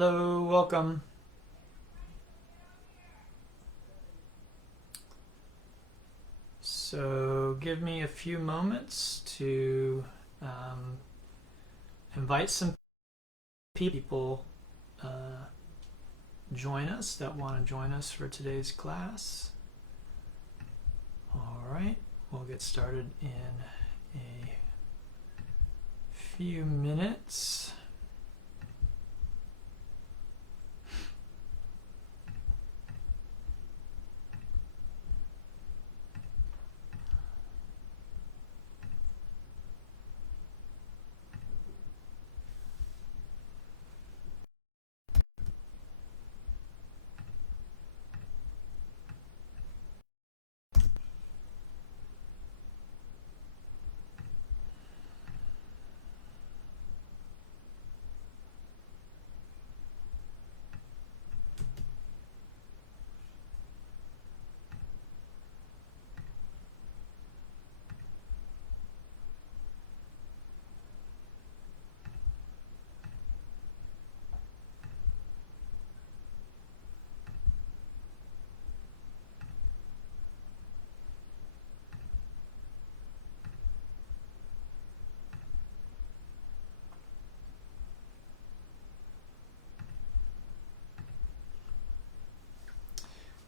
Hello, welcome. So give me a few moments to invite some people join us that want to join us for today's class. All right, we'll get started in a few minutes.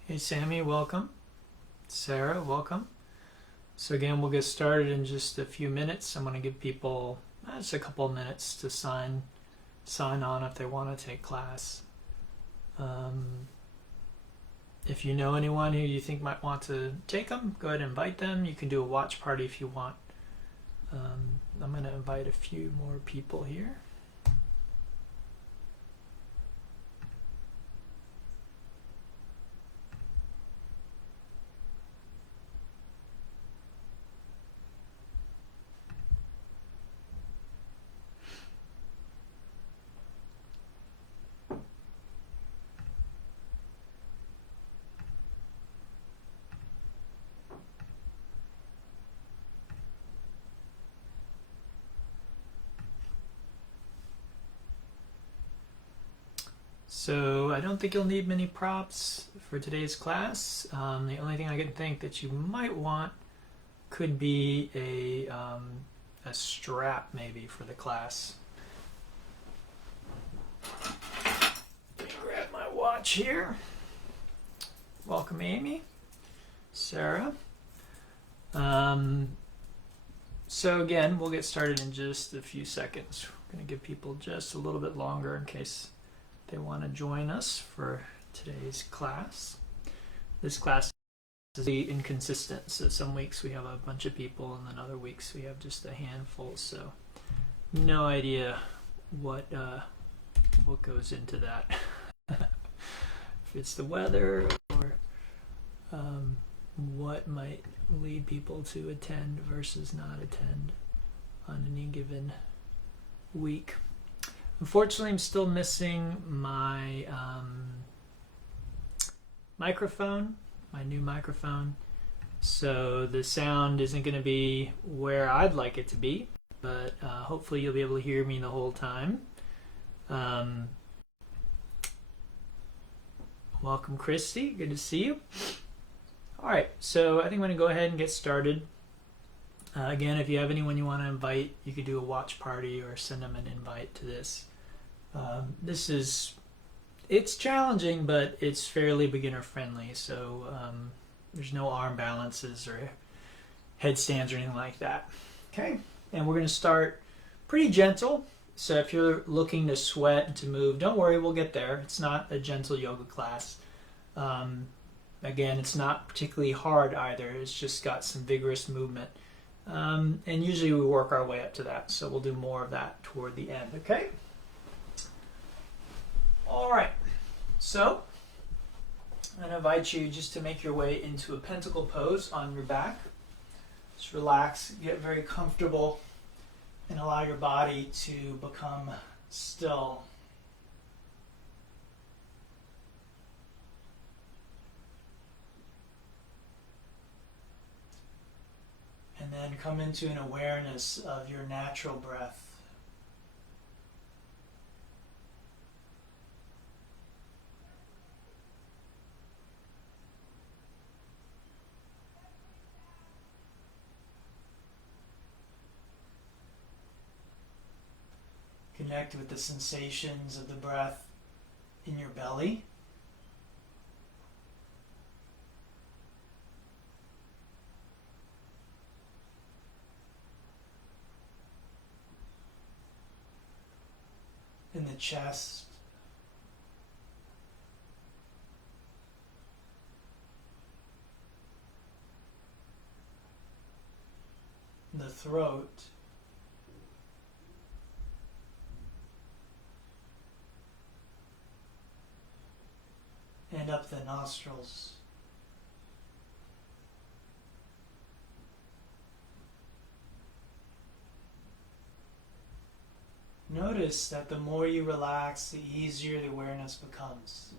Hey Sammy, welcome. Sarah, welcome. So again, we'll get started in just a few minutes. I'm going to give people just a couple of minutes to sign on if they want to take class. If you know anyone who you think might want to take them, go ahead and invite them. You can do a watch party if you want. I'm going to invite a few more people here. So I don't think you'll need many props for today's class. The only thing I can think that you might want could be a strap maybe for the class. Let me grab my watch here. Welcome Amy, Sarah. So again, we'll get started in just a few seconds. We're going to give people just a little bit longer in case they want to join us for today's class. This class is inconsistent, so some weeks we have a bunch of people and then other weeks we have just a handful, so no idea what goes into that. If it's the weather or what might lead people to attend versus not attend on any given week. Unfortunately, I'm still missing my microphone, my new microphone. So the sound isn't going to be where I'd like it to be, but hopefully you'll be able to hear me the whole time. Welcome, Christy. Good to see you. All right, so I think I'm going to go ahead and get started. Again, if you have anyone you want to invite, you could do a watch party or send them an invite to this. It's challenging, but it's fairly beginner friendly, so there's no arm balances or headstands or anything like that. Okay, and we're going to start pretty gentle, so if you're looking to sweat and to move, don't worry, we'll get there. It's not a gentle yoga class. Again, it's not particularly hard either, it's just got some vigorous movement. And usually we work our way up to that, so we'll do more of that toward the end, okay? All right, so I'm going to invite you just to make your way into a pentacle pose on your back. Just relax, get very comfortable, and allow your body to become still. And then come into an awareness of your natural breath. Connect with the sensations of the breath in your belly. In the chest. The throat. And up the nostrils. Notice that the more you relax, the easier the awareness becomes.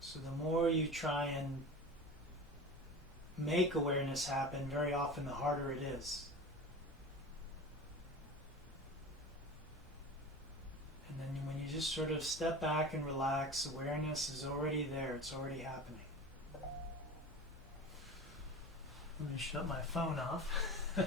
So the more you try and make awareness happen, very often the harder it is. And then when you just sort of step back and relax, awareness is already there, it's already happening. Let me shut my phone off.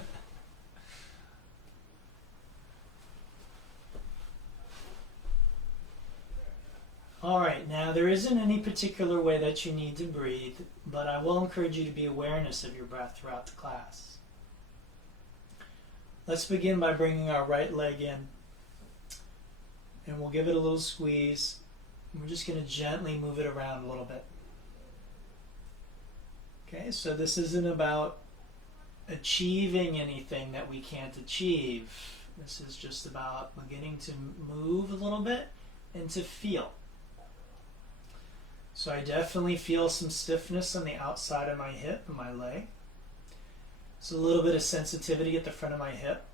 Alright, now there isn't any particular way that you need to breathe, but I will encourage you to be awareness of your breath throughout the class. Let's begin by bringing our right leg in, and we'll give it a little squeeze. We're just going to gently move it around a little bit. Okay, so this isn't about achieving anything that we can't achieve. This is just about beginning to move a little bit and to feel. So I definitely feel some stiffness on the outside of my hip and my leg. It's a little bit of sensitivity at the front of my hip.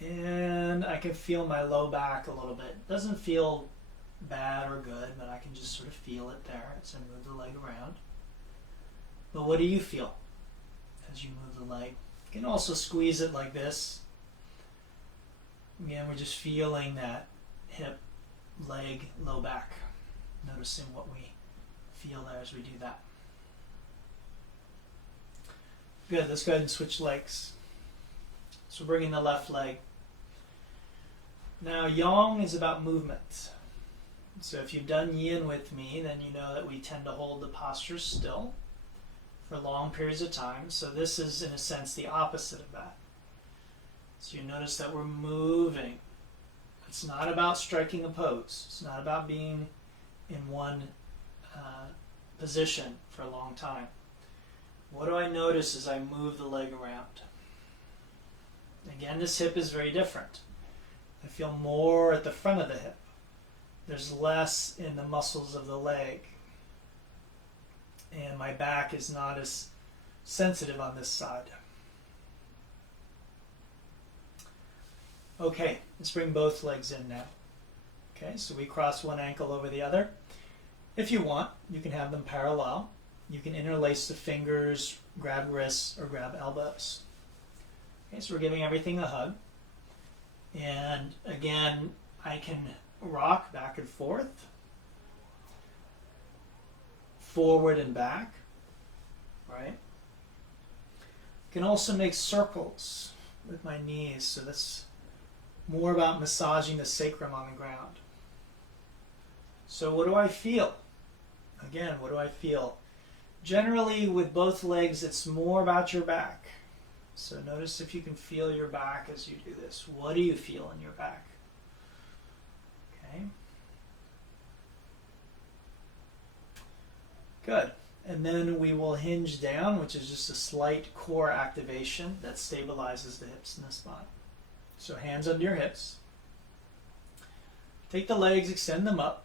And I can feel my low back a little bit. It doesn't feel bad or good, but I can just sort of feel it there as I move the leg around. But what do you feel as you move the leg? You can also squeeze it like this. Again, we're just feeling that hip, leg, low back. Noticing what we feel there as we do that. Good, let's go ahead and switch legs. So bringing the left leg. Now Yang is about movement. So if you've done Yin with me, then you know that we tend to hold the posture still for long periods of time. So this is in a sense the opposite of that. So you notice that we're moving. It's not about striking a pose. It's not about being in one position for a long time. What do I notice as I move the leg around? Again, this hip is very different. I feel more at the front of the hip. There's less in the muscles of the leg. And my back is not as sensitive on this side. Okay, let's bring both legs in now. Okay, so we cross one ankle over the other. If you want, you can have them parallel. You can interlace the fingers, grab wrists, or grab elbows. Okay, so we're giving everything a hug. And again, I can rock back and forth, forward and back, right? I can also make circles with my knees, so that's more about massaging the sacrum on the ground. So what do I feel? Again, what do I feel? Generally, with both legs, it's more about your back. So notice if you can feel your back as you do this. What do you feel in your back? Okay. Good. And then we will hinge down, which is just a slight core activation that stabilizes the hips and the spine. So hands under your hips. Take the legs, extend them up.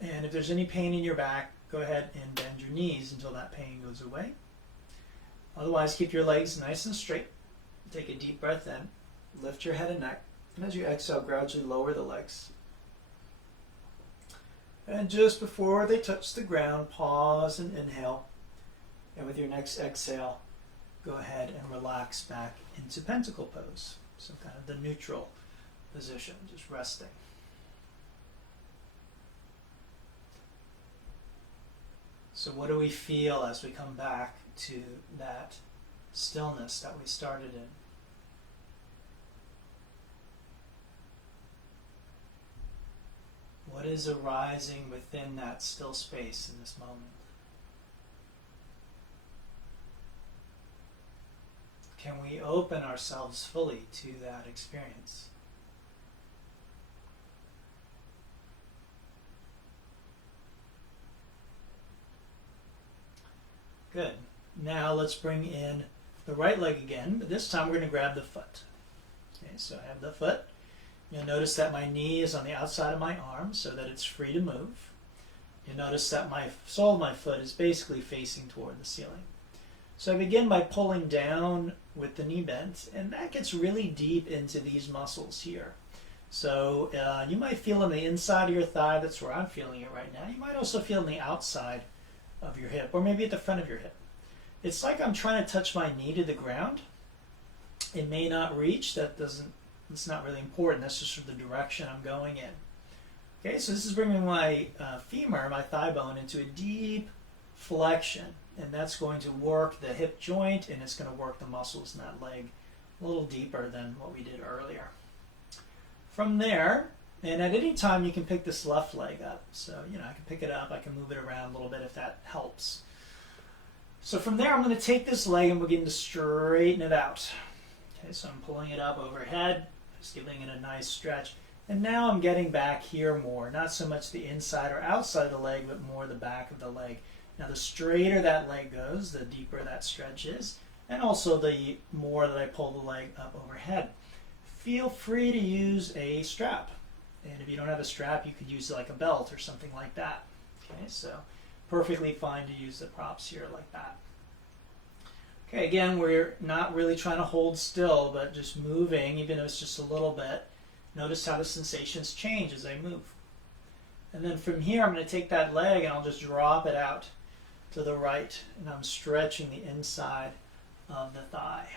And if there's any pain in your back, go ahead and bend your knees until that pain goes away. Otherwise, keep your legs nice and straight. Take a deep breath in. Lift your head and neck. And as you exhale, gradually lower the legs. And just before they touch the ground, pause and inhale. And with your next exhale, go ahead and relax back into pentacle pose. So kind of the neutral position, just resting. So what do we feel as we come back to that stillness that we started in. What is arising within that still space in this moment? Can we open ourselves fully to that experience? Good. Now let's bring in the right leg again, but this time we're going to grab the foot. Okay, so I have the foot. You'll notice that my knee is on the outside of my arm so that it's free to move. You'll notice that my sole of my foot is basically facing toward the ceiling. So I begin by pulling down with the knee bent, and that gets really deep into these muscles here. So you might feel on the inside of your thigh, that's where I'm feeling it right now. You might also feel on the outside of your hip, or maybe at the front of your hip. It's like I'm trying to touch my knee to the ground. It may not reach, it's not really important, that's just the direction I'm going in. Okay, so this is bringing my femur, my thigh bone, into a deep flexion, and that's going to work the hip joint, and it's going to work the muscles in that leg a little deeper than what we did earlier. From there, and at any time you can pick this left leg up. So, I can pick it up, I can move it around a little bit if that helps. So from there, I'm going to take this leg and begin to straighten it out. Okay, so I'm pulling it up overhead, just giving it a nice stretch. And now I'm getting back here more, not so much the inside or outside of the leg, but more the back of the leg. Now the straighter that leg goes, the deeper that stretch is, and also the more that I pull the leg up overhead. Feel free to use a strap. And if you don't have a strap, you could use like a belt or something like that. Okay, so perfectly fine to use the props here like that. Okay, again, we're not really trying to hold still, but just moving, even though it's just a little bit. Notice how the sensations change as I move. And then from here, I'm going to take that leg and I'll just drop it out to the right, and I'm stretching the inside of the thigh.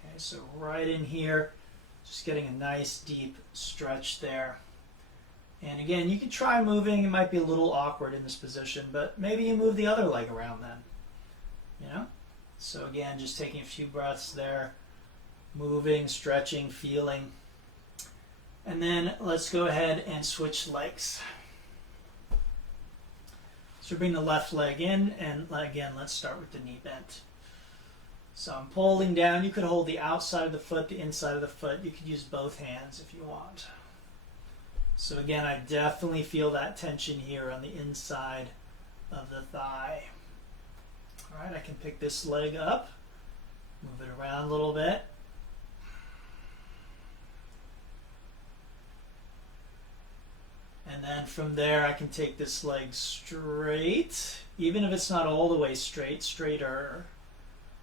Okay, so right in here, just getting a nice deep stretch there. And again, you can try moving. It might be a little awkward in this position, but maybe you move the other leg around then. So again, just taking a few breaths there, moving, stretching, feeling. And then let's go ahead and switch legs. So bring the left leg in, and again, let's start with the knee bent. So I'm pulling down. You could hold the outside of the foot, the inside of the foot. You could use both hands if you want. So again, I definitely feel that tension here on the inside of the thigh. All right, I can pick this leg up, move it around a little bit. And then from there, I can take this leg straight, even if it's not all the way straight, straighter.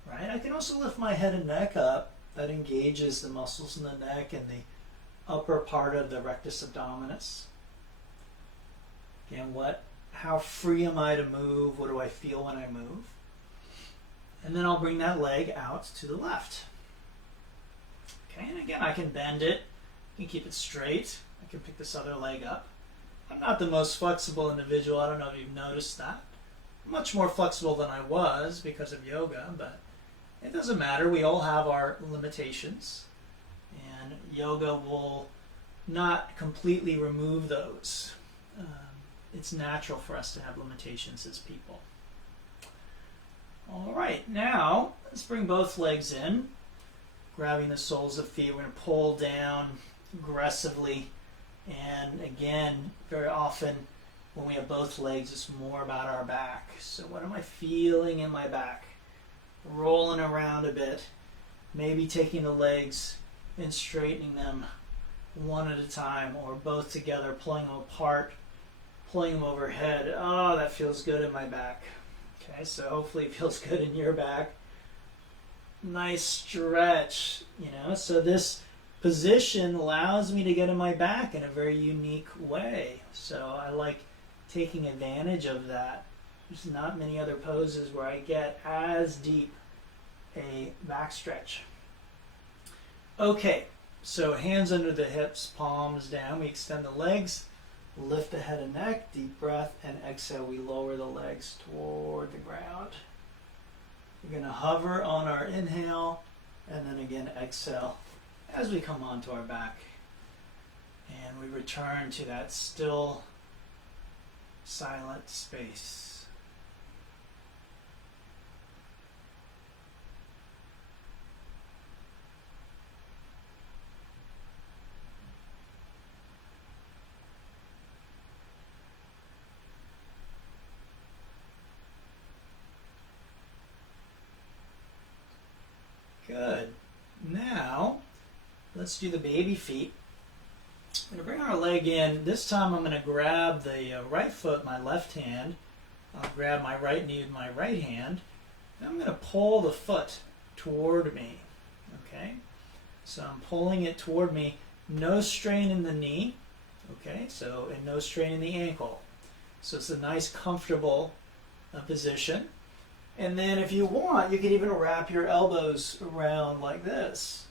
Right? I can also lift my head and neck up. That engages the muscles in the neck and the upper part of the rectus abdominis. Again, how free am I to move? What do I feel when I move? And then I'll bring that leg out to the left. Okay, and again, I can bend it. I can keep it straight. I can pick this other leg up. I'm not the most flexible individual. I don't know if you've noticed that. I'm much more flexible than I was because of yoga, but it doesn't matter. We all have our limitations, and yoga will not completely remove those. It's natural for us to have limitations as people. All right, now let's bring both legs in, grabbing the soles of feet. We're going to pull down aggressively. And again, very often when we have both legs, it's more about our back. So what am I feeling in my back? Rolling around a bit, maybe taking the legs and straightening them one at a time or both together, pulling them apart, pulling them overhead. Oh, that feels good in my back. Okay, so hopefully it feels good in your back. Nice stretch, so this position allows me to get in my back in a very unique way. So I like taking advantage of that. There's not many other poses where I get as deep a back stretch. Okay, so hands under the hips, palms down. We extend the legs, lift the head and neck, deep breath, and exhale. We lower the legs toward the ground. We're going to hover on our inhale and then again exhale as we come onto our back. And we return to that still, silent space. Good. Now, let's do the baby feet. I'm going to bring our leg in. This time I'm going to grab the right foot, my left hand. I'll grab my right knee with my right hand. And I'm going to pull the foot toward me. Okay? So I'm pulling it toward me. No strain in the knee. Okay? So, and no strain in the ankle. So it's a nice, comfortable position. And then if you want, you can even wrap your elbows around like this.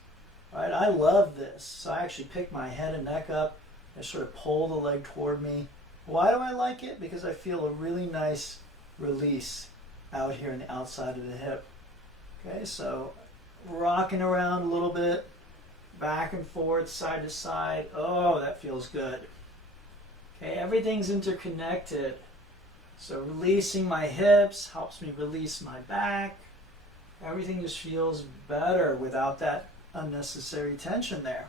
Right? I love this. So I actually pick my head and neck up and sort of pull the leg toward me. Why do I like it? Because I feel a really nice release out here on the outside of the hip. Okay, so rocking around a little bit, back and forth, side to side. Oh, that feels good. Okay, everything's interconnected. So releasing my hips helps me release my back. Everything just feels better without that unnecessary tension there.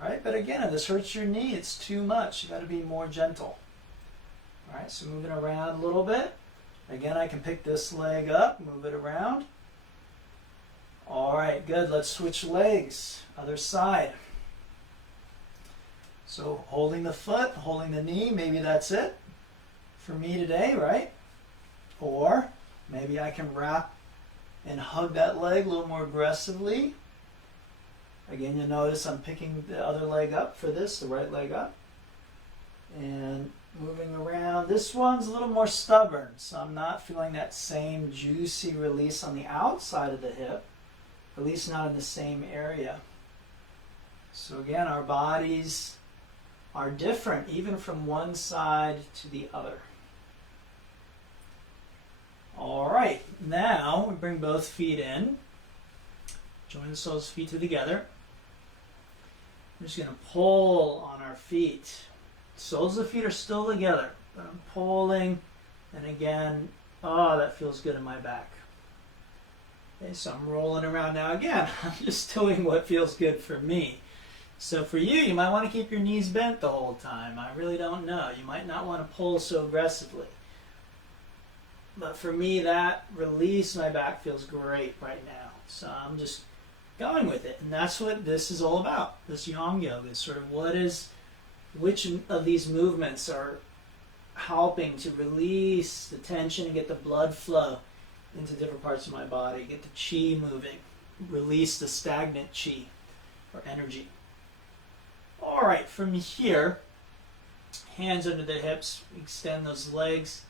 Right? But again, if this hurts your knee, it's too much. You got to be more gentle. All right, so moving around a little bit. Again, I can pick this leg up, move it around. All right, good. Let's switch legs. Other side. So holding the foot, holding the knee, maybe that's it for me today, right? Or maybe I can wrap and hug that leg a little more aggressively. Again, you'll notice I'm picking the other leg up for this, the right leg up. And moving around. This one's a little more stubborn, so I'm not feeling that same juicy release on the outside of the hip, at least not in the same area. So again, our bodies are different, even from one side to the other. All right, now we bring both feet in. Join the soles of feet together. I'm just going to pull on our feet. Soles of the feet are still together, but I'm pulling, and again, oh, that feels good in my back. Okay, so I'm rolling around now. Again, I'm just doing what feels good for me. So for you, you might want to keep your knees bent the whole time. I really don't know. You might not want to pull so aggressively. But for me, that release in my back feels great right now. So I'm just going with it. And that's what this is all about. This Yang Yoga is sort of which of these movements are helping to release the tension and get the blood flow into different parts of my body, get the chi moving, release the stagnant chi or energy. All right, from here, hands under the hips, extend those legs,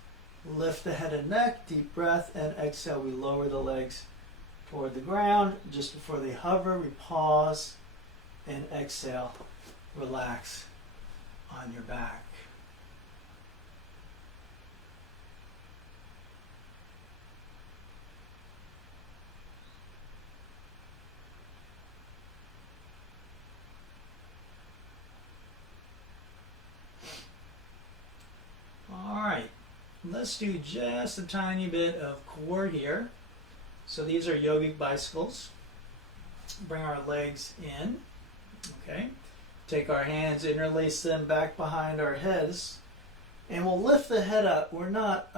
lift the head and neck, deep breath, and exhale. We lower the legs toward the ground. Just before they hover, we pause and exhale. Relax on your back. All right, let's do just a tiny bit of core here. So these are yogic bicycles. Bring our legs in, okay? Take our hands, interlace them back behind our heads, and we'll lift the head up. We're not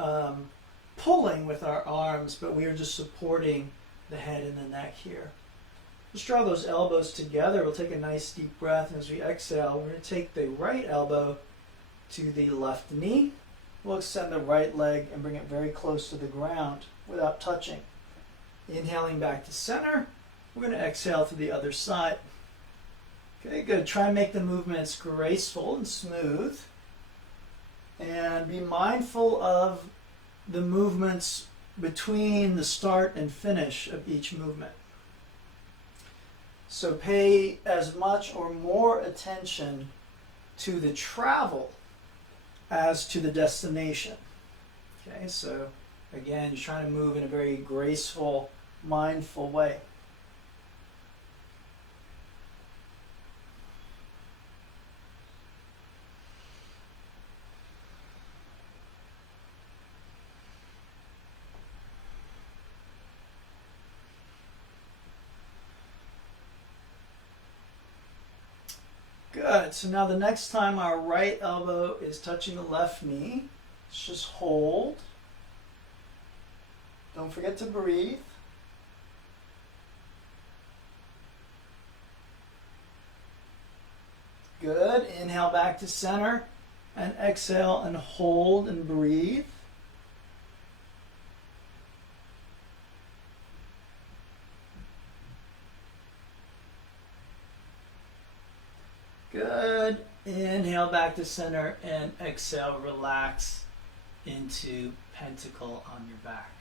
pulling with our arms, but we are just supporting the head and the neck here. Just draw those elbows together. We'll take a nice deep breath, and as we exhale, we're going to take the right elbow to the left knee. We'll extend the right leg and bring it very close to the ground without touching. Inhaling back to center. We're going to exhale to the other side. Okay, good. Try and make the movements graceful and smooth. And be mindful of the movements between the start and finish of each movement. So pay as much or more attention to the travel as to the destination. Okay, so Again, you're trying to move in a very graceful, mindful way. Good. So now the next time our right elbow is touching the left knee, let's just hold. Don't forget to breathe. Good. Inhale back to center and exhale and hold and breathe. Good. Inhale back to center and exhale, relax into pentacle on your back.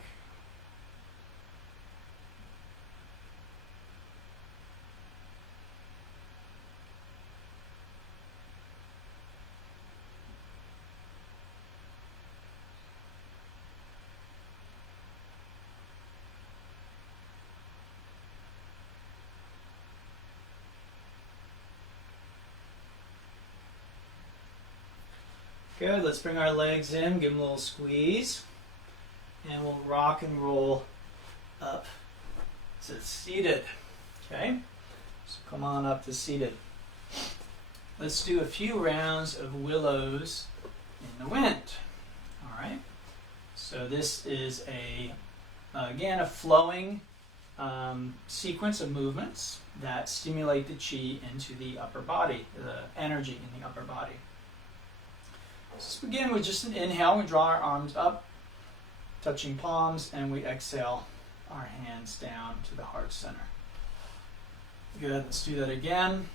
Good, let's bring our legs in, give them a little squeeze, and we'll rock and roll up to seated. Okay, so come on up to seated. Let's do a few rounds of willows in the wind. All right, so this is again a flowing sequence of movements that stimulate the chi into the upper body, the energy in the upper body. Let's begin with just an inhale. We draw our arms up, touching palms, and we exhale our hands down to the heart center. Good, let's do that again.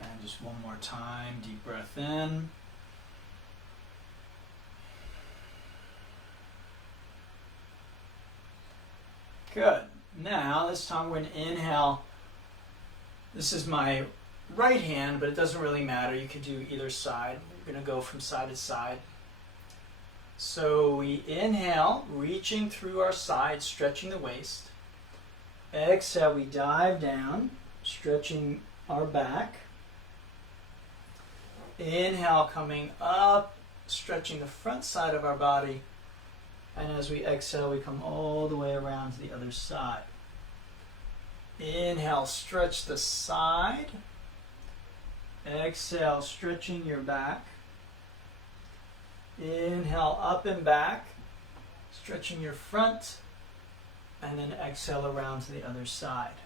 And just one more time, deep breath in. Good. Now, this time we're going to inhale. This is my right hand, but it doesn't really matter. You could do either side. We're going to go from side to side. So we inhale, reaching through our side, stretching the waist. Exhale, we dive down, stretching our back. Inhale, coming up, stretching the front side of our body. And as we exhale, we come all the way around to the other side. Inhale, stretch the side. Exhale, stretching your back. Inhale, up and back, stretching your front. And then exhale around to the other side.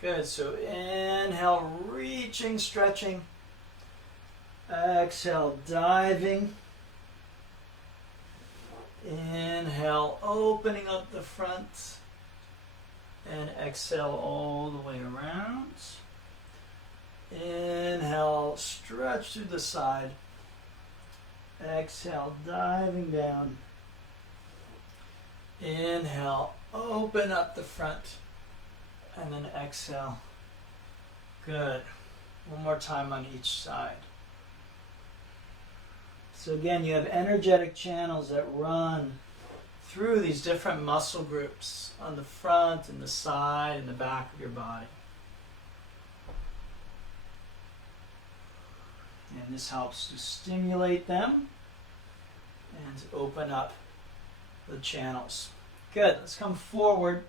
Good, so inhale, reaching, stretching. Exhale, diving. Inhale, opening up the front, and exhale all the way around. Inhale, stretch through the side. Exhale, diving down. Inhale, open up the front, and then exhale. Good. One more time on each side. So again, you have energetic channels that run through these different muscle groups on the front and the side and the back of your body. And this helps to stimulate them and to open up the channels. Good, let's come forward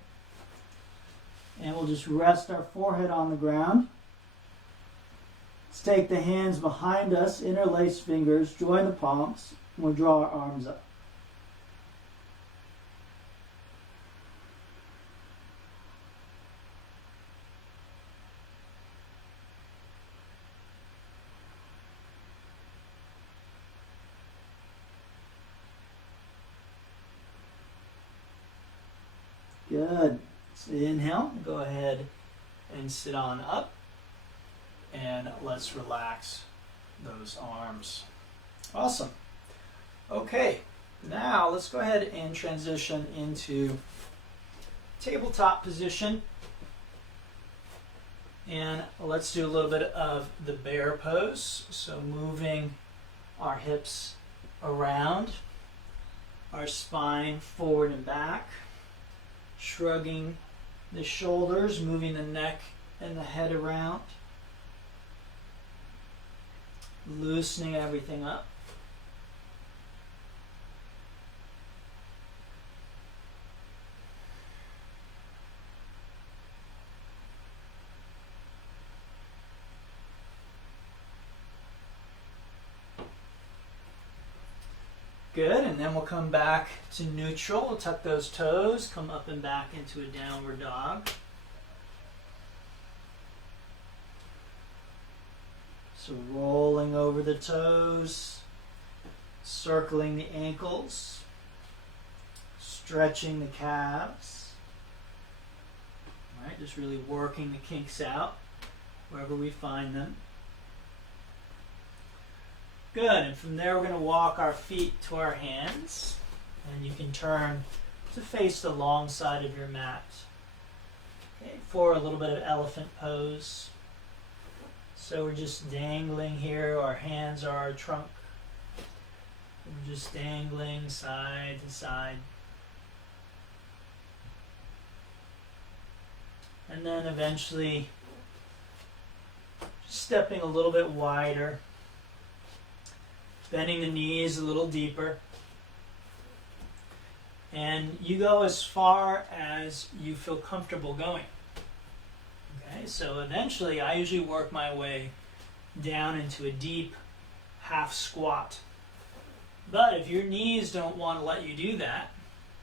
and we'll just rest our forehead on the ground. Let's take the hands behind us, interlace fingers, join the palms, and we'll draw our arms up. Good. So inhale, go ahead and sit on up. And let's relax those arms. Awesome. Okay, now let's go ahead and transition into tabletop position. And let's do a little bit of the bear pose. So moving our hips around, our spine forward and back, shrugging the shoulders, moving the neck and the head around, loosening everything up. Good, and then we'll come back to neutral. We'll tuck those toes, come up and back into a downward dog. So rolling over the toes, circling the ankles, stretching the calves. All right, just really working the kinks out wherever we find them. Good, and from there we're going to walk our feet to our hands, and you can turn to face the long side of your mat. Okay, for a little bit of elephant pose. So we're just dangling here, our hands are our trunk. We're just dangling side to side. And then eventually stepping a little bit wider. Bending the knees a little deeper. And you go as far as you feel comfortable going. Okay, so eventually I usually work my way down into a deep half squat. But if your knees don't want to let you do that,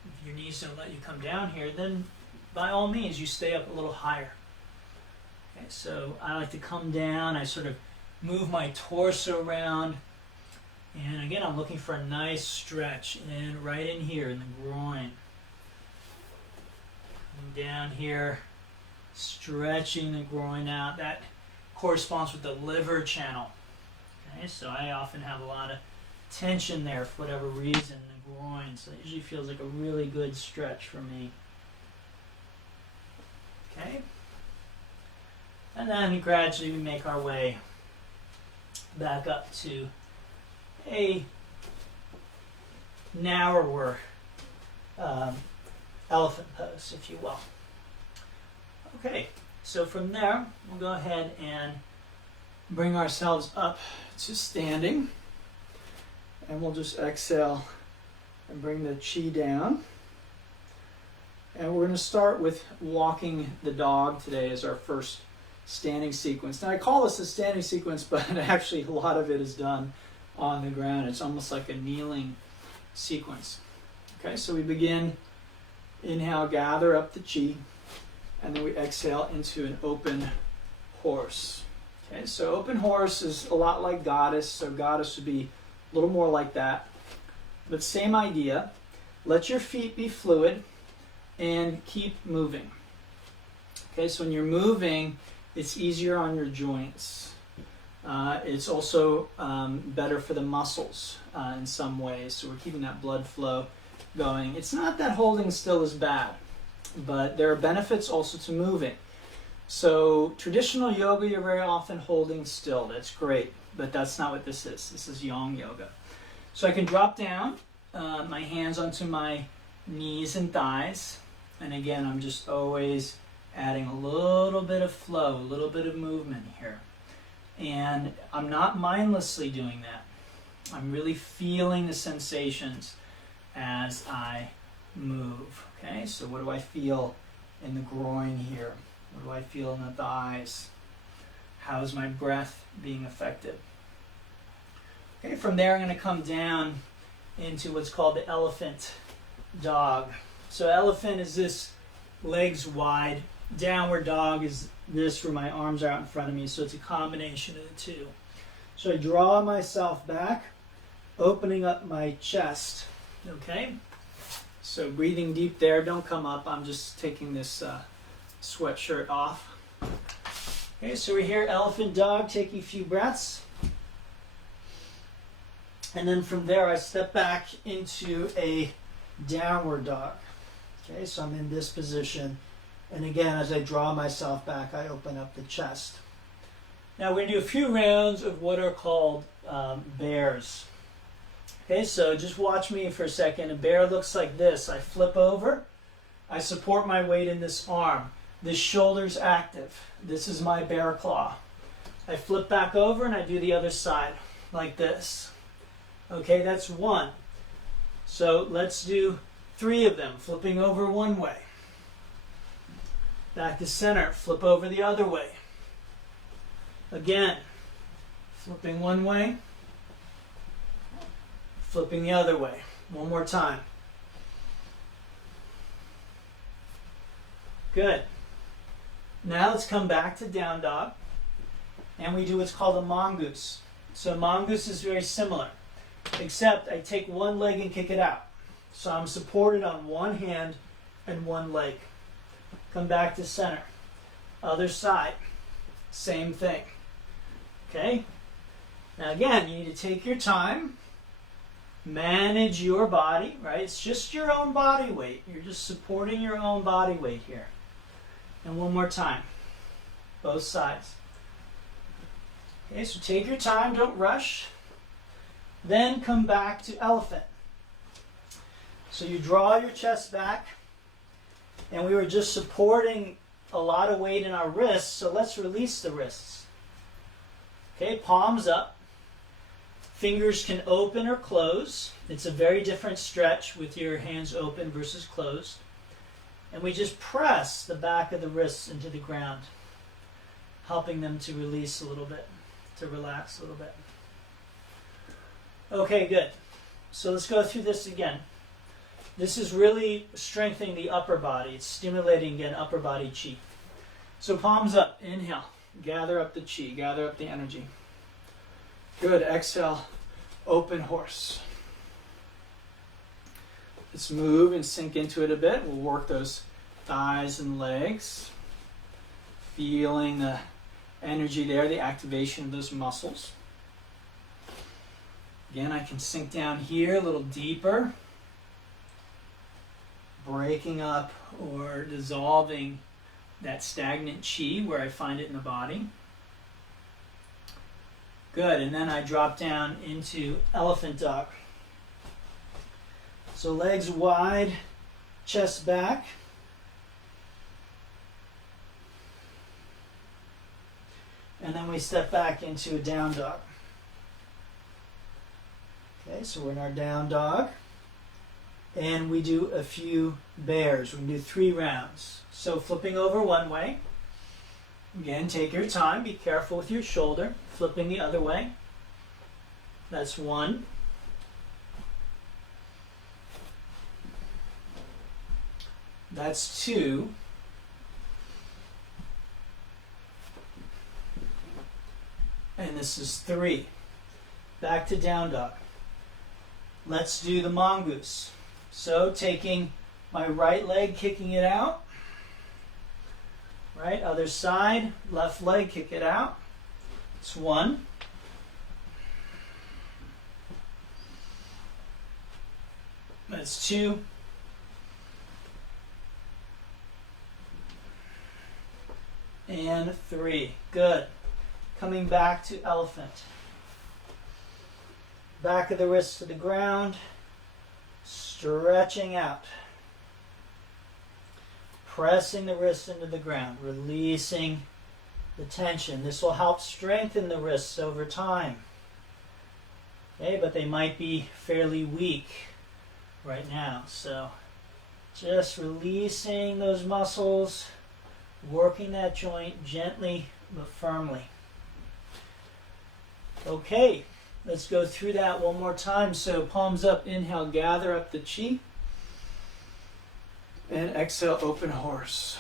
if your knees don't let you come down here, then by all means you stay up a little higher. Okay, so I like to come down, I sort of move my torso around. And again, I'm looking for a nice stretch in right in here in the groin. Coming down here, stretching the groin out. That corresponds with the liver channel. Okay, so I often have a lot of tension there for whatever reason in the groin. So it usually feels like a really good stretch for me. Okay. And then gradually we make our way back up to a narrower elephant pose, if you will. Okay, so from there, we'll go ahead and bring ourselves up to standing. And we'll just exhale and bring the chi down. And we're going to start with walking the dog today as our first standing sequence. Now I call this a standing sequence, but actually a lot of it is done on the ground. It's almost like a kneeling sequence. Okay, so we begin, inhale, gather up the chi, and then we exhale into an open horse. Okay, so open horse is a lot like goddess, so goddess would be a little more like that. But same idea. Let your feet be fluid and keep moving. Okay, so when you're moving, it's easier on your joints. It's also better for the muscles in some ways, so we're keeping that blood flow going. It's not that holding still is bad, but there are benefits also to moving. So traditional yoga, you're very often holding still. That's great, but that's not what this is. This is yang yoga. So I can drop down my hands onto my knees and thighs, and again, I'm just always adding a little bit of flow, a little bit of movement here. And I'm not mindlessly doing that. I'm really feeling the sensations as I move. Okay, so what do I feel in the groin here? What do I feel in the thighs? How's my breath being affected? Okay, from there I'm going to come down into what's called the elephant dog. So elephant is this legs wide. Downward dog is this where my arms are out in front of me, so it's a combination of the two. So I draw myself back, opening up my chest. Okay? So breathing deep there, don't come up. I'm just taking this sweatshirt off. Okay, so we're here, elephant dog, taking a few breaths. And then from there, I step back into a downward dog. Okay, so I'm in this position And again, as I draw myself back, I open up the chest. Now we're going to do a few rounds of what are called bears. Okay, so just watch me for a second. A bear looks like this. I flip over. I support my weight in this arm. This shoulder's active. This is my bear claw. I flip back over and I do the other side like this. Okay, that's one. So let's do 3 of them. Flipping over one way. Back to center. Flip over the other way. Again, flipping one way. Flipping the other way. One more time. Good. Now let's come back to down dog. And we do what's called a mongoose. So mongoose is very similar, except I take one leg and kick it out. So I'm supported on one hand and one leg. Come back to center. Other side. Same thing. Okay? Now again, you need to take your time. Manage your body, right? It's just your own body weight. You're just supporting your own body weight here. And one more time. Both sides. Okay, so take your time, don't rush. Then come back to elephant. So you draw your chest back, and we were just supporting a lot of weight in our wrists, so let's release the wrists. Okay, palms up. Fingers can open or close. It's a very different stretch with your hands open versus closed. And we just press the back of the wrists into the ground, helping them to release a little bit, to relax a little bit. Okay, good. So let's go through this again. This is really strengthening the upper body. It's stimulating, again, upper body chi. So palms up, inhale. Gather up the chi, gather up the energy. Good, exhale, open horse. Let's move and sink into it a bit. We'll work those thighs and legs. Feeling the energy there, the activation of those muscles. Again, I can sink down here a little deeper. Breaking up or dissolving that stagnant chi where I find it in the body. Good, and then I drop down into elephant dog. So legs wide, chest back. And then we step back into a down dog. Okay, so we're in our down dog. And we do a few bears. We can do 3 rounds. So flipping over one way. Again, take your time. Be careful with your shoulder. Flipping the other way. That's 1. That's 2. And this is 3. Back to down dog. Let's do the mongoose. So taking my right leg, kicking it out. Right, other side, left leg, kick it out. It's 1. That's 2. And 3. Good. Coming back to elephant. Back of the wrist to the ground. Stretching out. Pressing the wrists into the ground. Releasing the tension. This will help strengthen the wrists over time. Okay, but they might be fairly weak right now. So just releasing those muscles. Working that joint gently but firmly. Okay, let's go through that one more time. So palms up, inhale, gather up the chi. And exhale, open horse.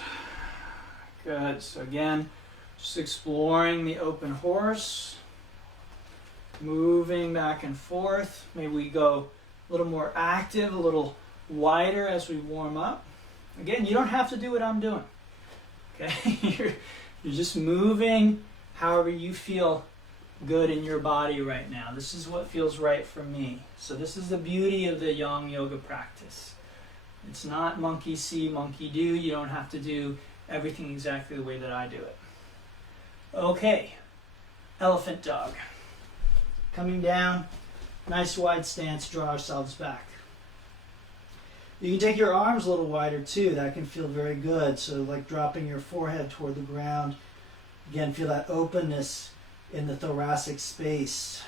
Good. So again, just exploring the open horse. Moving back and forth. Maybe we go a little more active, a little wider as we warm up. Again, you don't have to do what I'm doing. Okay? You're just moving however you feel good in your body right now. This is what feels right for me. So this is the beauty of the Yang Yoga practice. It's not monkey see, monkey do. You don't have to do everything exactly the way that I do it. Okay, elephant dog. Coming down, nice wide stance, draw ourselves back. You can take your arms a little wider too, that can feel very good. So like dropping your forehead toward the ground. Again, feel that openness in the thoracic space.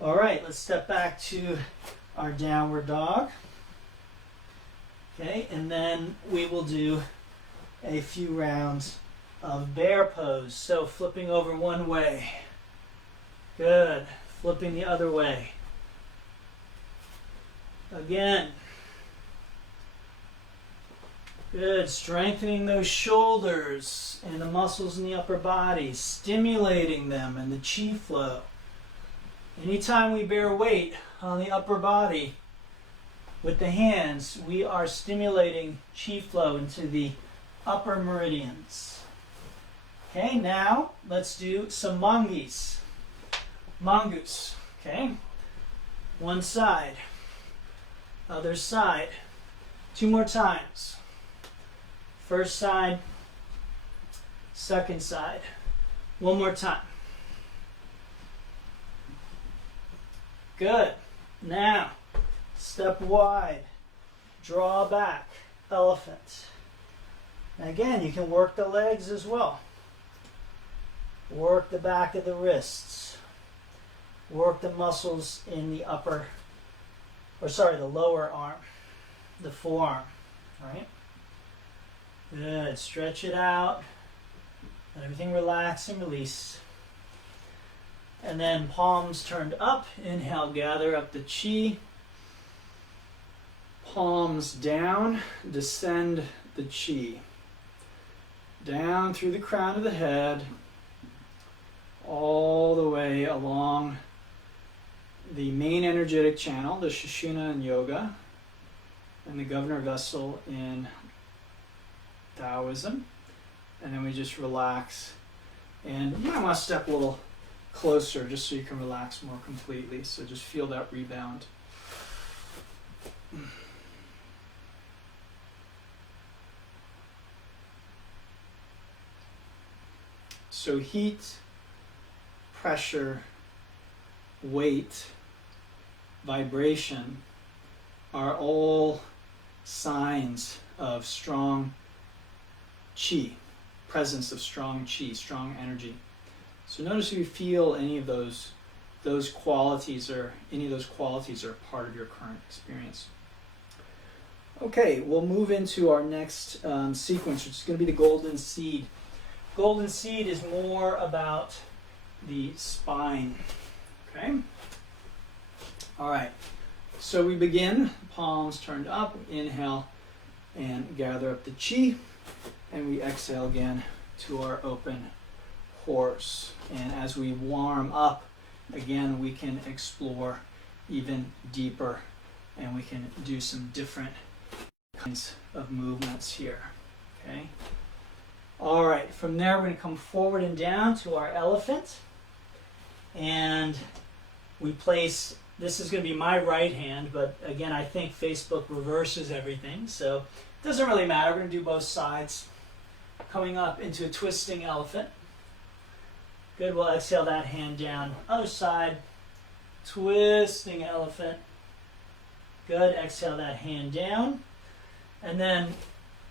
All right, let's step back to our downward dog. Okay, and then we will do a few rounds of bear pose. So flipping over one way. Good. Flipping the other way. Again. Good. Strengthening those shoulders and the muscles in the upper body, stimulating them and the chi flow. Anytime we bear weight on the upper body with the hands, we are stimulating chi flow into the upper meridians. Okay, now let's do some mongoose. Mongoose, okay? One side, other side. 2 more times. First side, second side. 1 more time. Good. Now, step wide, draw back, elephant. And again, you can work the legs as well. Work the back of the wrists. Work the muscles in the the lower arm, the forearm, right? Good. Stretch it out. Let everything relax and release. And then palms turned up. Inhale, gather up the chi. Palms down, descend the chi. Down through the crown of the head, all the way along the main energetic channel, the Sushumna in yoga, and the governor vessel in Taoism. And then we just relax. And you might want to step a little closer just so you can relax more completely. So just feel that rebound. So heat, pressure, weight, vibration are all signs of strong chi, presence of strong chi, strong energy. So notice if you feel any of those qualities or any of those qualities are part of your current experience. Okay, we'll move into our next sequence, which is going to be the golden seed. Golden seed is more about the spine. Okay? All right. So we begin, palms turned up, inhale and gather up the chi, and we exhale again to our open horse. And as we warm up, again, we can explore even deeper, and we can do some different kinds of movements here. Okay? All right, from there we're going to come forward and down to our elephant. And we place, this is going to be my right hand, but again, I think Facebook reverses everything, so it doesn't really matter. We're going to do both sides. Coming up into a twisting elephant. Good, we'll exhale that hand down. Other side, twisting elephant. Good, exhale that hand down. And then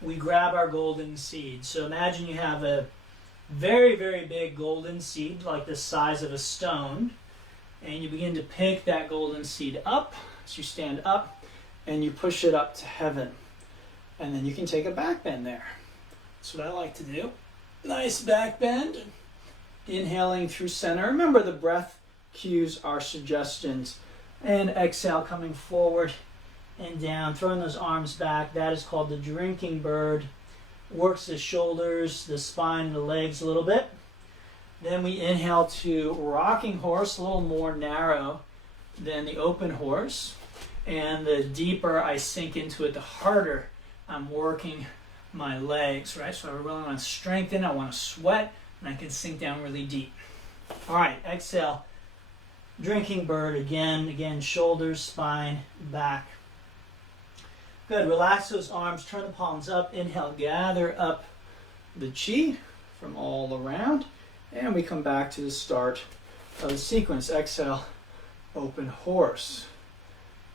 we grab our golden seed. So imagine you have a very, very big golden seed, like the size of a stone, and you begin to pick that golden seed up as you stand up, and you push it up to heaven. And then you can take a back bend there. That's what I like to do. Nice back bend. Inhaling through center. Remember, the breath cues are suggestions. And exhale, coming forward and down, throwing those arms back. That is called the drinking bird. Works the shoulders, the spine, and the legs a little bit. Then we inhale to rocking horse, a little more narrow than the open horse. And the deeper I sink into it, the harder I'm working my legs, right? So I really want to strengthen, I want to sweat, and I can sink down really deep. All right, exhale. Drinking bird again, shoulders, spine, back. Good. Relax those arms. Turn the palms up. Inhale. Gather up the chi from all around. And we come back to the start of the sequence. Exhale. Open horse.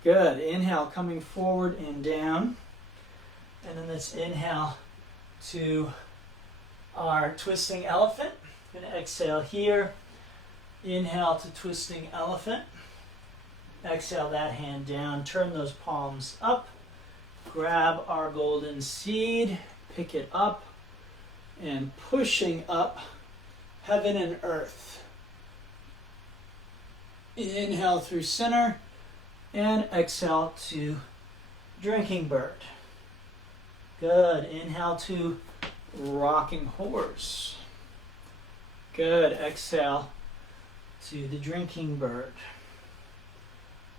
Good. Inhale. Coming forward and down. And then let's inhale to our twisting elephant. Going to exhale here. Inhale to twisting elephant. Exhale that hand down. Turn those palms up. Grab our golden seed. Pick it up. And pushing up heaven and earth. Inhale through center. And exhale to drinking bird. Good. Inhale to rocking horse. Good. Exhale to the drinking bird.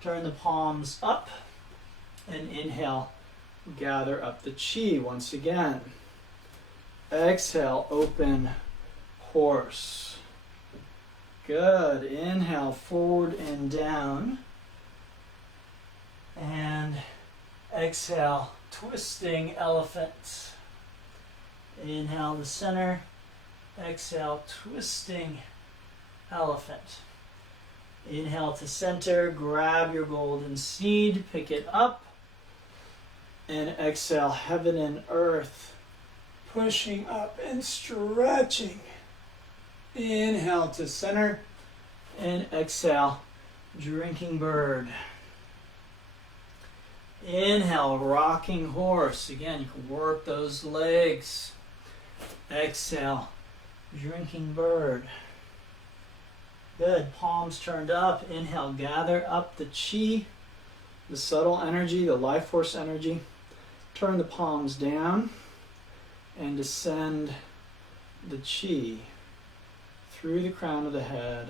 Turn the palms up and inhale. Gather up the chi once again. Exhale. Open horse. Good. Inhale forward and down. And exhale. Twisting elephant. Inhale to center. Exhale, twisting elephant. Inhale to center. Grab your golden seed. Pick it up. And exhale, heaven and earth. Pushing up and stretching. Inhale to center. And exhale, drinking bird. Inhale, rocking horse. Again, you can work those legs. Exhale, drinking bird. Good. Palms turned up. Inhale, gather up the chi, the subtle energy, the life force energy. Turn the palms down and descend the chi through the crown of the head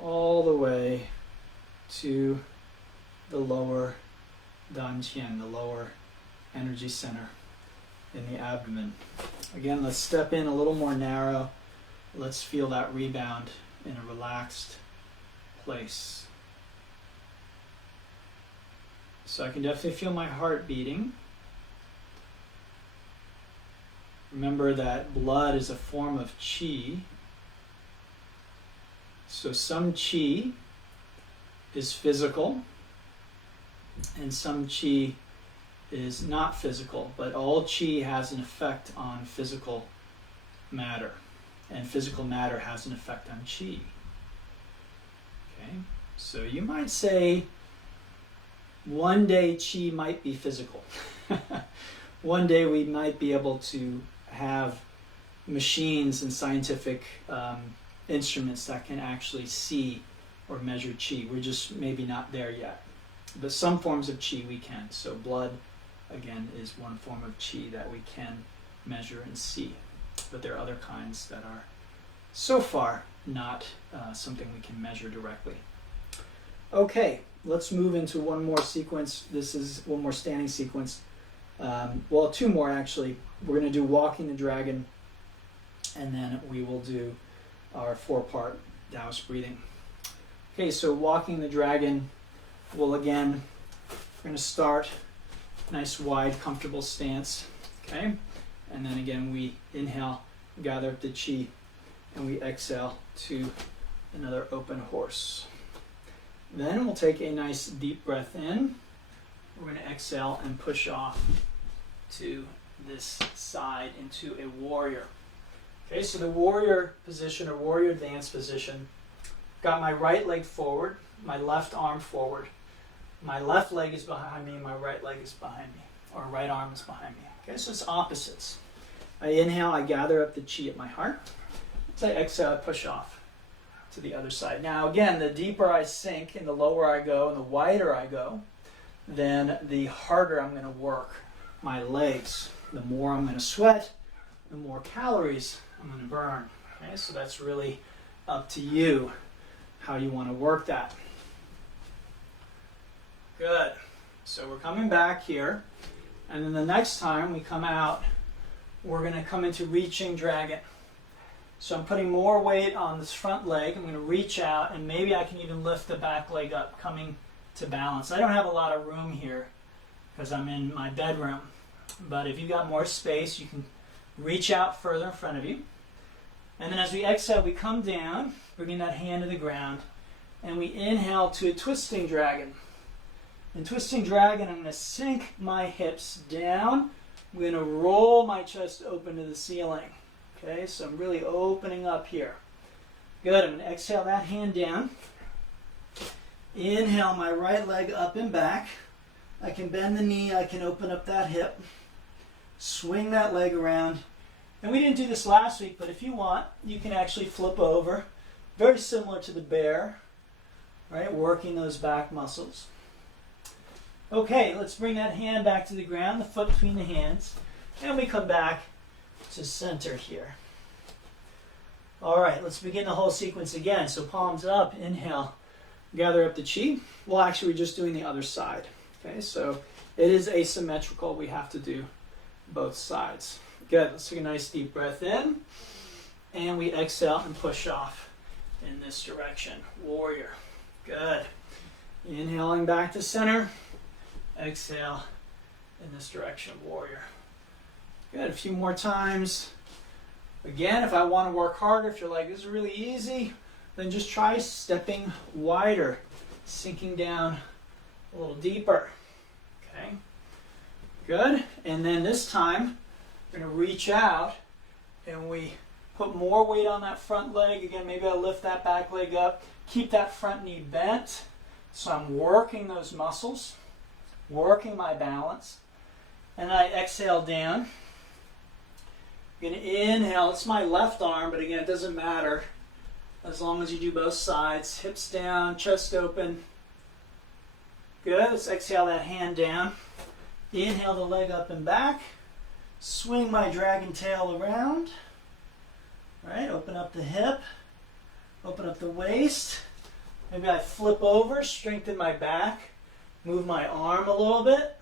all the way to the lower Dantian, the lower energy center in the abdomen. Again, let's step in a little more narrow. Let's feel that rebound in a relaxed place. So I can definitely feel my heart beating. Remember that blood is a form of chi. So some chi is physical and some chi is not physical, but all chi has an effect on physical matter, and physical matter has an effect on chi. Okay, so you might say one day chi might be physical. One day we might be able to have machines and scientific instruments that can actually see or measure chi. We're just maybe not there yet. But some forms of chi we can. So blood, again, is one form of chi that we can measure and see. But there are other kinds that are so far not something we can measure directly. Okay, let's move into one more sequence. This is one more standing sequence. Well, two more actually. We're going to do walking the dragon, and then we will do our 4-part Taoist breathing. Okay, so walking the dragon. Well, again, we're going to start nice, wide, comfortable stance. Okay, and then again we inhale, gather up the chi, and we exhale to another open horse. Then we'll take a nice deep breath in. We're going to exhale and push off to this side into a warrior. Okay, so the warrior position or warrior dance position. Got my right leg forward, my left arm forward. My left leg is behind me, my right leg is behind me, or right arm is behind me. Okay, so it's opposites. I inhale, I gather up the chi at my heart. As I exhale, I push off to the other side. Now again, the deeper I sink and the lower I go and the wider I go, then the harder I'm going to work my legs. The more I'm going to sweat, the more calories I'm going to burn. Okay, so that's really up to you how you want to work that. Good. So we're coming back here, and then the next time we come out, we're going to come into reaching dragon. So I'm putting more weight on this front leg. I'm going to reach out, and maybe I can even lift the back leg up, coming to balance. I don't have a lot of room here, because I'm in my bedroom. But if you've got more space, you can reach out further in front of you. And then as we exhale, we come down, bringing that hand to the ground, and we inhale to a twisting dragon. In twisting dragon, I'm going to sink my hips down. I'm going to roll my chest open to the ceiling. Okay, so I'm really opening up here. Good, I'm going to exhale that hand down. Inhale my right leg up and back. I can bend the knee, I can open up that hip. Swing that leg around. And we didn't do this last week, but if you want, you can actually flip over. Very similar to the bear, right? Working those back muscles. Okay, let's bring that hand back to the ground, the foot between the hands, and we come back to center here. All right, let's begin the whole sequence again. So palms up, inhale, gather up the chi. Well, actually, we're just doing the other side. Okay, so it is asymmetrical. We have to do both sides. Good, let's take a nice deep breath in, and we exhale and push off in this direction. Warrior. Good. Inhaling back to center. Exhale in this direction, warrior. Good, a few more times. Again, if I want to work harder, if you're like, this is really easy, then just try stepping wider, sinking down a little deeper. Okay, good. And then this time, we're going to reach out and we put more weight on that front leg. Again, maybe I'll lift that back leg up, keep that front knee bent. So I'm working those muscles, working my balance, and I exhale down. I'm going to inhale, it's my left arm, but again, it doesn't matter as long as you do both sides. Hips down, chest open. Good, let's exhale that hand down. Inhale the leg up and back. Swing my dragon tail around. All right, open up the hip, open up the waist. Maybe I flip over, strengthen my back. Move my arm a little bit.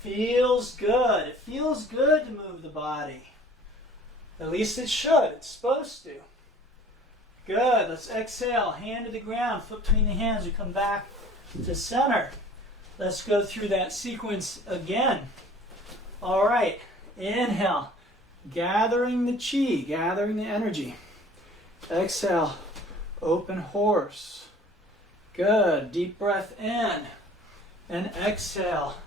Feels good. It feels good to move the body. At least it should. It's supposed to. Good. Let's exhale. Hand to the ground. Foot between the hands. We come back to center. Let's go through that sequence again. All right. Inhale. Gathering the chi. Gathering the energy. Exhale. Open horse. Good. Deep breath in and exhale.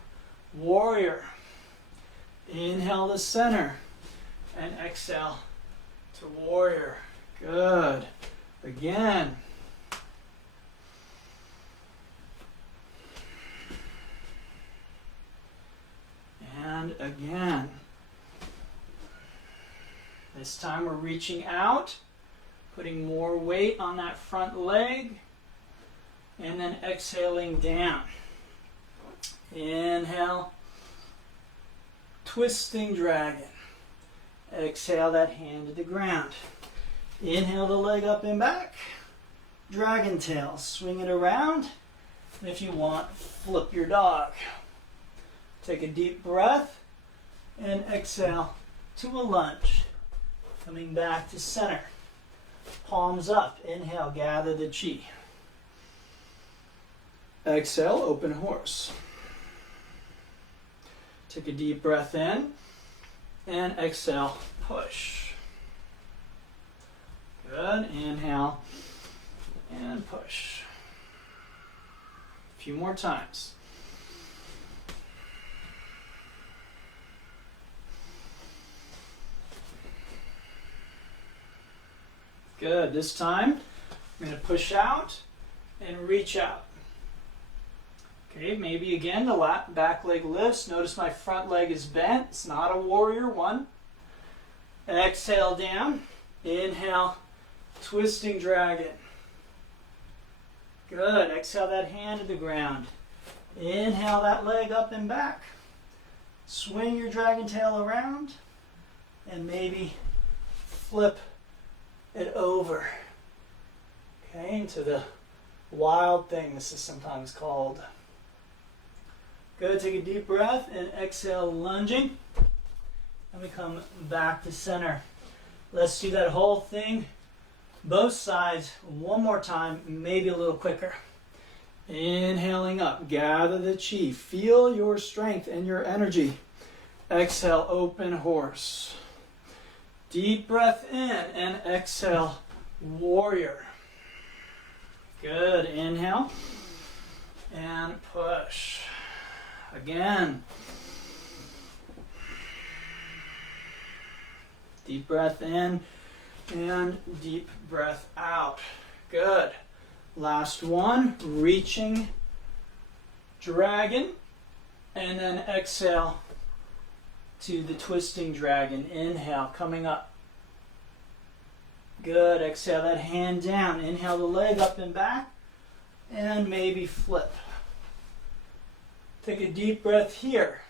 Warrior. Inhale to center and exhale to warrior. Good. Again. And again. This time we're reaching out, putting more weight on that front leg, and then exhaling down. Inhale, twisting dragon. Exhale that hand to the ground. Inhale the leg up and back. Dragon tail, swing it around. And if you want, flip your dog. Take a deep breath and exhale to a lunge. Coming back to center. Palms up. Inhale, gather the chi. Exhale, open horse. Take a deep breath in and exhale, push. Good. Inhale and push. A few more times. Good. This time, I'm going to push out and reach out. Okay, maybe again the back leg lifts. Notice my front leg is bent. It's not a warrior one. Exhale down. Inhale, twisting dragon. Good. Exhale that hand to the ground. Inhale that leg up and back. Swing your dragon tail around and maybe flip it over. Okay, into the wild thing, this is sometimes called. Good, take a deep breath and exhale, lunging. And we come back to center. Let's do that whole thing, both sides, one more time, maybe a little quicker. Inhaling up, gather the chi. Feel your strength and your energy. Exhale, open horse. Deep breath in and exhale, warrior. Good. Inhale and push. Again. Deep breath in and deep breath out. Good. Last one. Reaching dragon. And then exhale to the twisting dragon. Inhale, coming up. Good. Exhale that hand down. Inhale the leg up and back. And maybe flip. Take a deep breath here.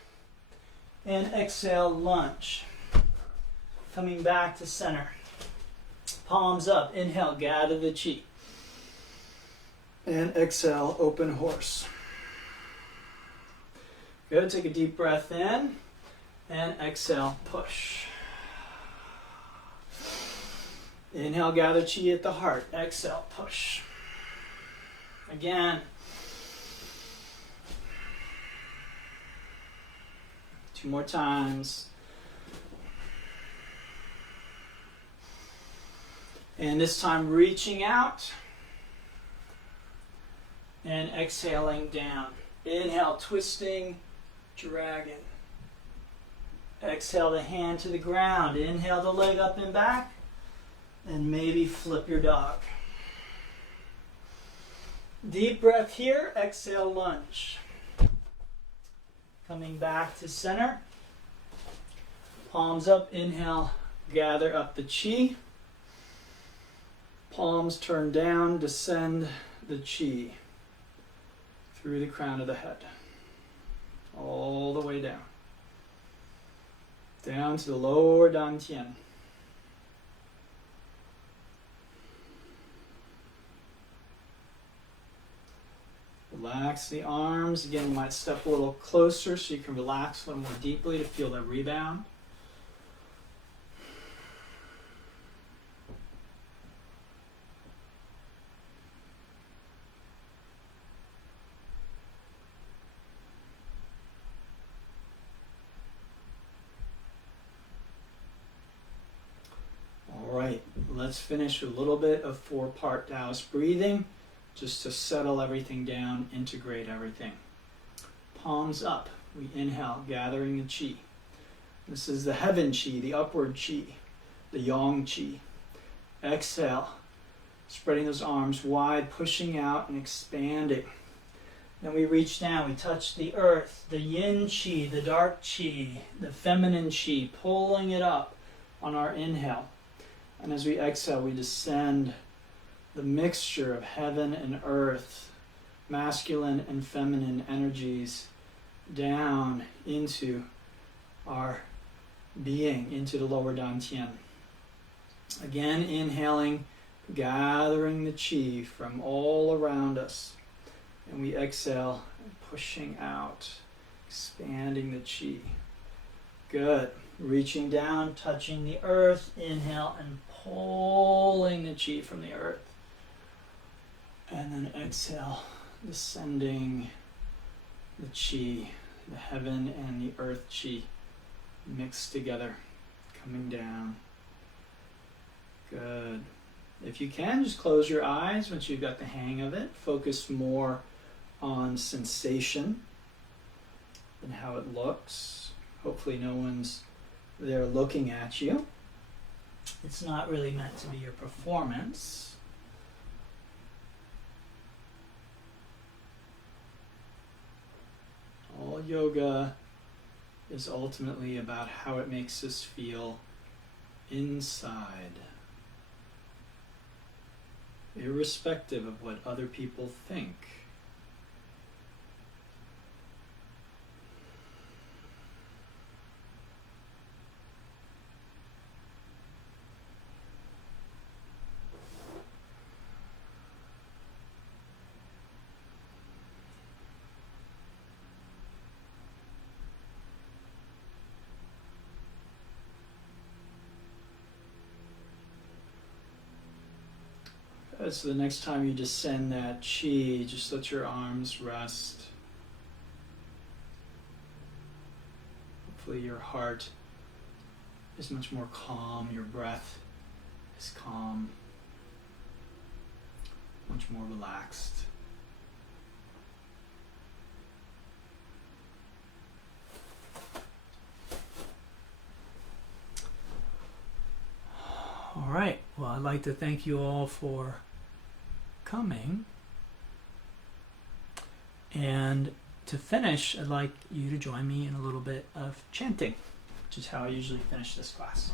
And exhale, lunge. Coming back to center. Palms up. Inhale, gather the chi. And exhale, open horse. Good. Take a deep breath in. And exhale, push. Inhale, gather chi at the heart. Exhale, push. Again. Two more times. And this time reaching out and exhaling down. Inhale, twisting dragon. Exhale the hand to the ground. Inhale the leg up and back. And maybe flip your dog. Deep breath here. Exhale, lunge. Coming back to center. Palms up. Inhale, gather up the chi. Palms turn down, descend the chi through the crown of the head. All the way down. Down to the lower dantian. Relax the arms. Again, you might step a little closer so you can relax a little more deeply to feel the rebound. Let's finish with a little bit of 4-part Taoist breathing, just to settle everything down, integrate everything. Palms up. We inhale, gathering the chi. This is the heaven chi, the upward chi, the yang chi. Exhale, spreading those arms wide, pushing out and expanding. Then we reach down, we touch the earth, the yin chi, the dark chi, the feminine chi, pulling it up on our inhale. And as we exhale, we descend the mixture of heaven and earth, masculine and feminine energies, down into our being, into the lower dantian. Again, inhaling, gathering the chi from all around us. And we exhale, pushing out, expanding the chi. Good. Reaching down, touching the earth. Inhale and pulling the chi from the earth. And then exhale, descending the chi, the heaven and the earth chi mixed together, coming down. Good. If you can, just close your eyes once you've got the hang of it. Focus more on sensation and how it looks. Hopefully no one's there looking at you. It's not really meant to be your performance. All yoga is ultimately about how it makes us feel inside, irrespective of what other people think. Good. So the next time you descend that chi, just let your arms rest. Hopefully your heart is much more calm, your breath is calm, much more relaxed. All right, well, I'd like to thank you all for coming. And to finish, I'd like you to join me in a little bit of chanting, which is how I usually finish this class.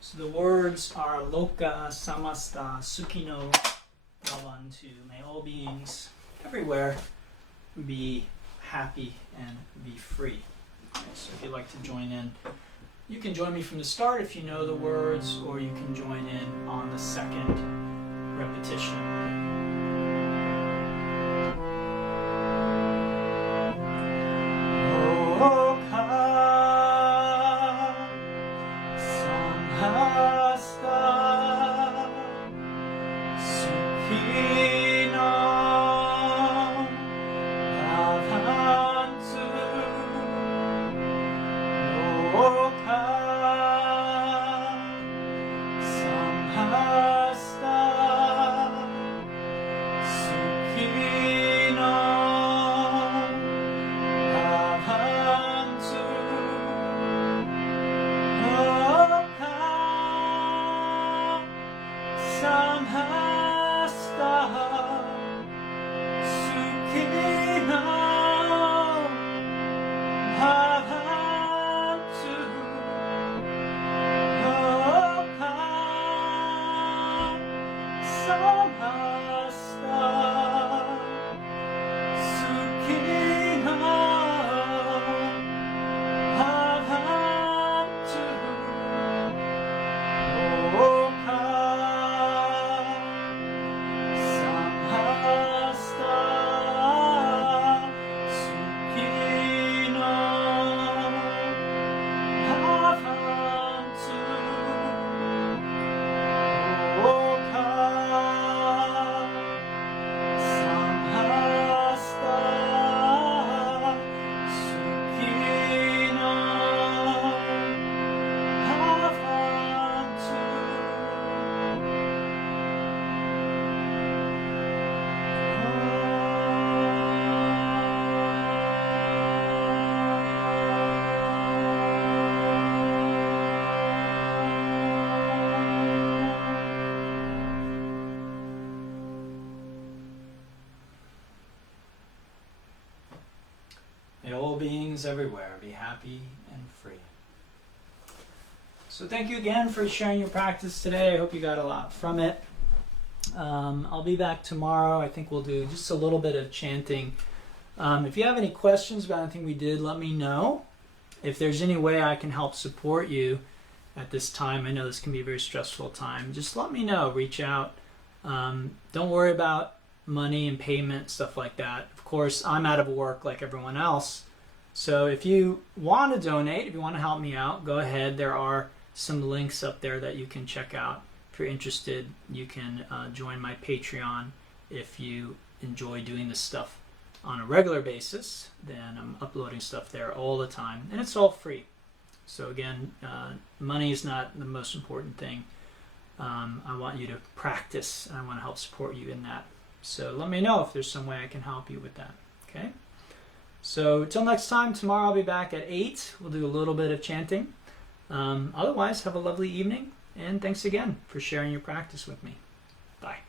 So the words are Loka Samasta Sukhino Bhavantu. May all beings everywhere be happy and be free. Okay, so if you'd like to join in, you can join me from the start if you know the words, or you can join in on the second repetition. Beings everywhere be happy and free. So thank you again for sharing your practice today. I hope you got a lot from it. I'll be back tomorrow. I think we'll do just a little bit of chanting. If you have any questions about anything we did, let me know. If there's any way I can help support you at this time, I know this can be a very stressful time, just let me know. Reach out. Don't worry about money and payment, stuff like that. Of course, I'm out of work like everyone else. So if you want to donate, if you want to help me out, go ahead. There are some links up there that you can check out. If you're interested, you can join my Patreon. If you enjoy doing this stuff on a regular basis, then I'm uploading stuff there all the time. And it's all free. So again, money is not the most important thing. I want you to practice, and I want to help support you in that. So let me know if there's some way I can help you with that. Okay? So until next time, tomorrow I'll be back at 8. We'll do a little bit of chanting. Otherwise, have a lovely evening, and thanks again for sharing your practice with me. Bye.